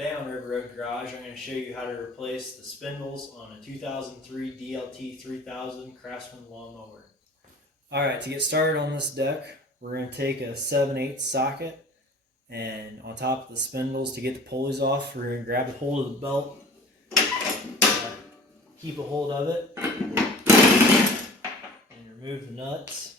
Today on River Road Garage, I'm going to show you how to replace the spindles on a 2003 DLT 3000 Craftsman lawnmower. Alright, to get started on this deck, we're going to take a 7/8 socket, and on top of the spindles, to get the pulleys off, we're going to grab a hold of the belt, keep a hold of it, and remove the nuts.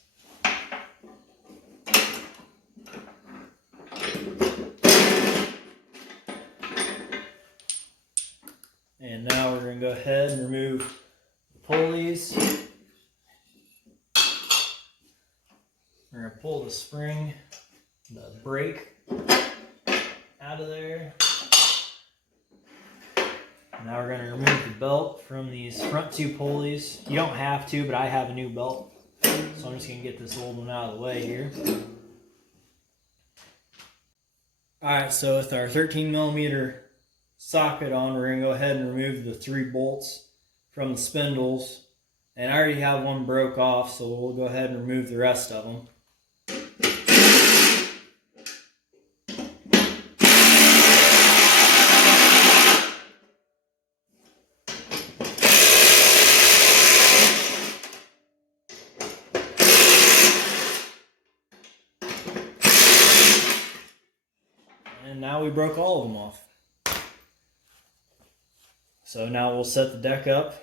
And now we're going to go ahead and remove the pulleys. We're going to pull the spring, the brake out of there. Now we're going to remove the belt from these front two pulleys. You don't have to, but I have a new belt, so I'm just going to get this old one out of the way here. Alright, so with our 13mm socket on, we're going to go ahead and remove the 3 bolts from the spindles. And I already have one broke off, so we'll go ahead and remove the rest of them. And now we broke all of them off. So now we'll set the deck up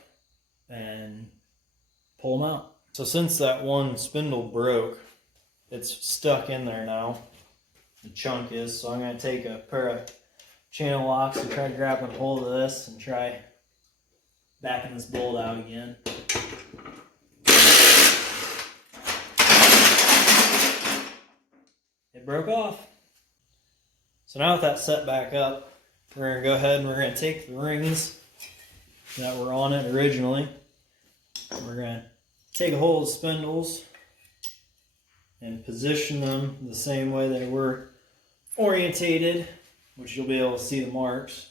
and pull them out. So since that one spindle broke, it's stuck in there now. The chunk is, so I'm going to take a pair of channel locks and try grabbing a hold of this and try backing this bolt out again. It broke off. So now with that set back up, we're going to go ahead and we're going to take the rings that were on it originally. We're going to take a hold of the spindles and position them the same way they were orientated, which you'll be able to see the marks.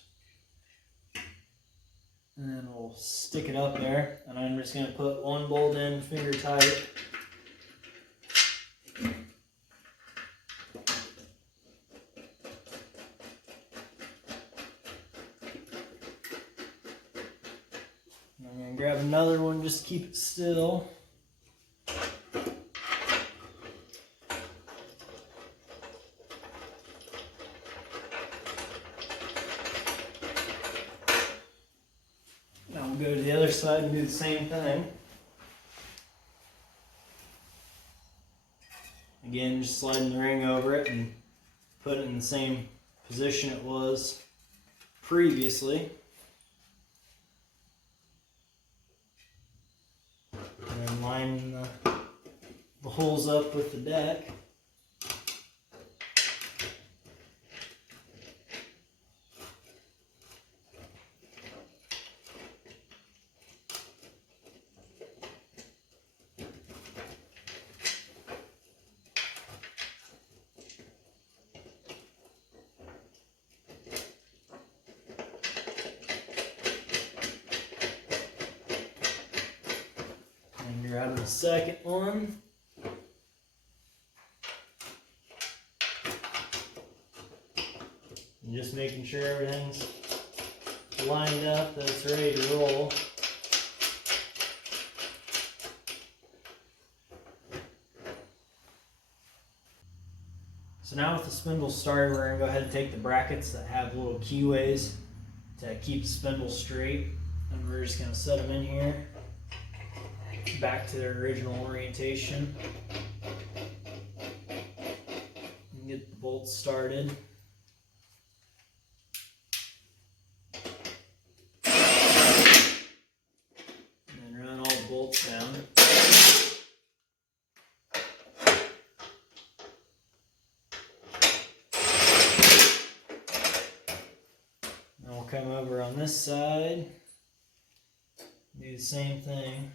And then we'll stick it up there, and I'm just going to put one bolt in finger tight. I'm going to grab another one just to keep it still. Now we'll go to the other side and do the same thing. Again, just sliding the ring over it and put it in the same position it was previously. And then lining the holes up with the deck. And grab the second one. And just making sure everything's lined up, that it's ready to roll. So now with the spindle started, we're going to go ahead and take the brackets that have little keyways to keep the spindle straight, and we're just going to set them in here back to their original orientation and get the bolts started. And then run all the bolts down. Now we'll come over on this side, do the same thing.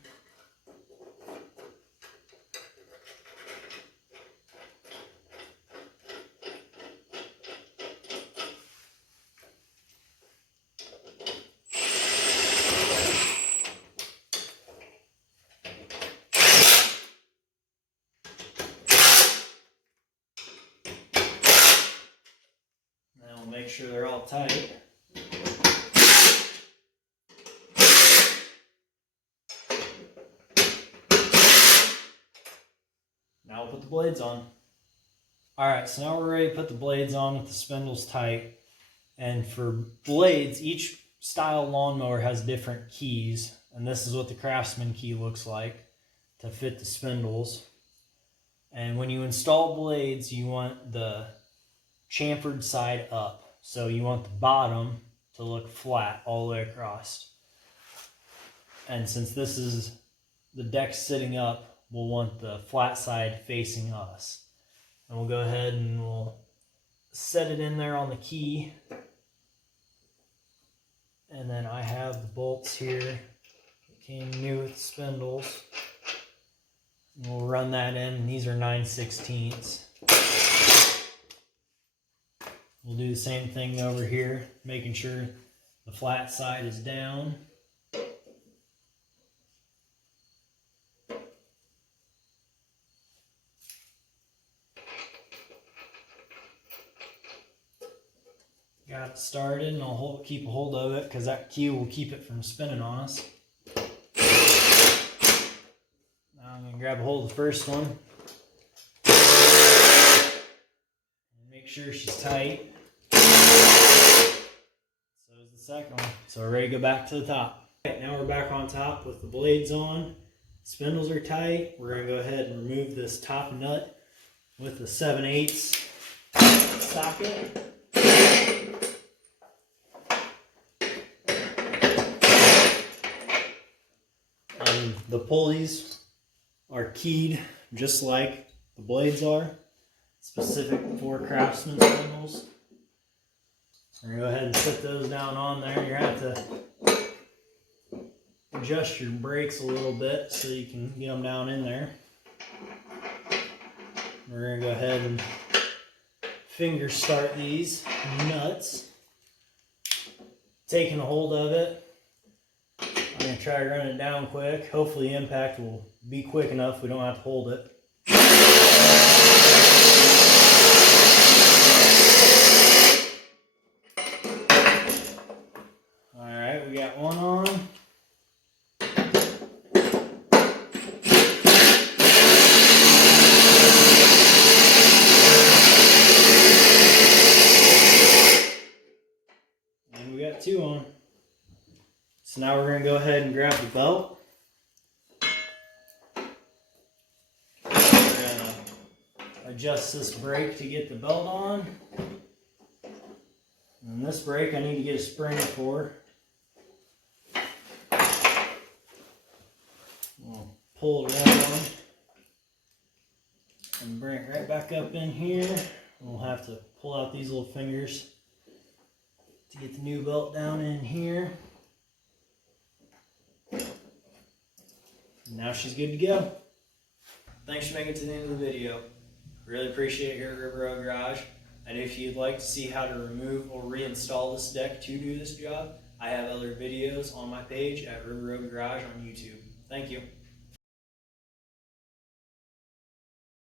Make sure they're all tight. put the blades on. Alright, so now we're ready to put the blades on with the spindles tight. And for blades, each style lawnmower has different keys. And this is what the Craftsman key looks like to fit the spindles. And when you install blades, you want the chamfered side up. So you want the bottom to look flat all the way across. And since this is the deck sitting up, we'll want the flat side facing us. And we'll go ahead and we'll set it in there on the key. And then I have the bolts here. It came new with spindles. And we'll run that in, and these are 9/16. We'll do the same thing over here, making sure the flat side is down. Got it started, and I'll keep a hold of it because that key will keep it from spinning on us. Now I'm going to grab a hold of the first one and make sure she's tight. So is the second one. So we're ready to go back to the top. Right, now we're back on top with the blades on. Spindles are tight. We're going to go ahead and remove this top nut with the 7/8 socket. The pulleys are keyed just like the blades are, specific for Craftsman spindles. We're going to go ahead and put those down on there. You're going to have to adjust your brakes a little bit so you can get them down in there. We're going to go ahead and finger start these nuts, taking a hold of it. I'm going to try to run it down quick. Hopefully the impact will be quick enough we don't have to hold it. Alright, we got one on. And we got two on. So now we're going to go ahead and grab the belt. We're going to adjust this brake to get the belt on. And this brake I need to get a spring for. We'll pull it around and bring it right back up in here. We'll have to pull out these little fingers to get the new belt down in here. Now she's good to go. Thanks for making it to the end of the video. Really appreciate it here at River Road Garage. And if you'd like to see how to remove or reinstall this deck to do this job, I have other videos on my page at River Road Garage on YouTube. Thank you.